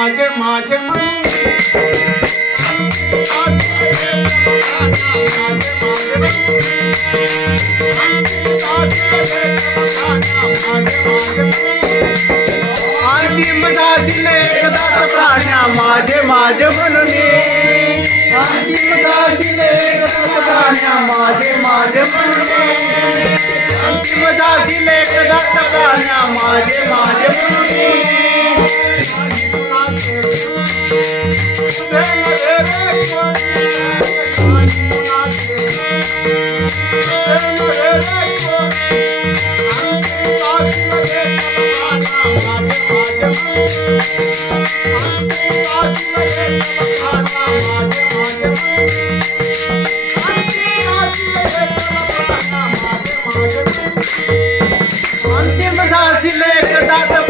आज माझ मदासिले कदा प्राण्या माझे माझे म्हणणे आदि मदासिले कदा प्राण्या माझे माझे म्हणणे आदि मदासिले कदा प्राण्या अंतिम जाशील एकदाच प्राण्या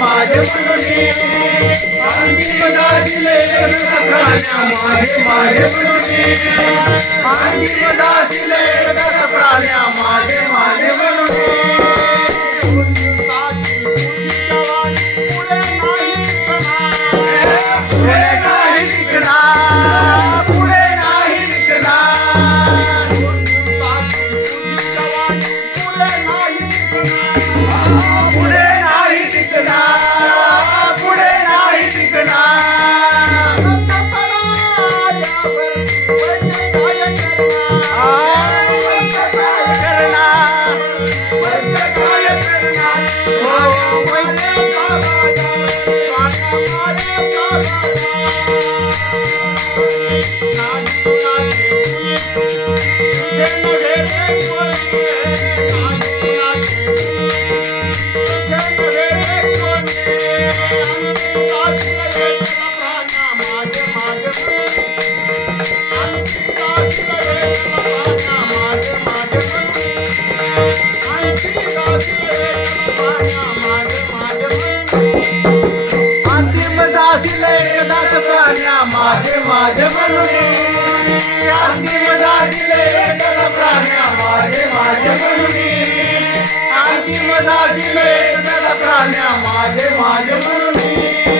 माझे म्हणून अंतिम दासिले प्राण्या माझे माझे म्हणून अंतिम दासिले प्राण्या माझे माझे म्हणून अंतिम माझे माझे म्हणून अंतिम दाजिले एकदाच प्राण्या माझे माझे म्हणून अंतिम दाजिले एकदाच प्राण्या माझे माझे म्हणून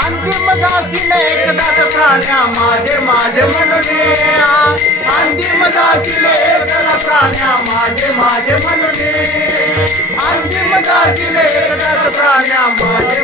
अंतिम दासीने एकदाच प्राण्या माझे माझे म्हणणे अंतिम दासीने एकदाच प्राण्या माझे माझे म्हणणे अंतिम दासीने एकदाच प्राण्या माझे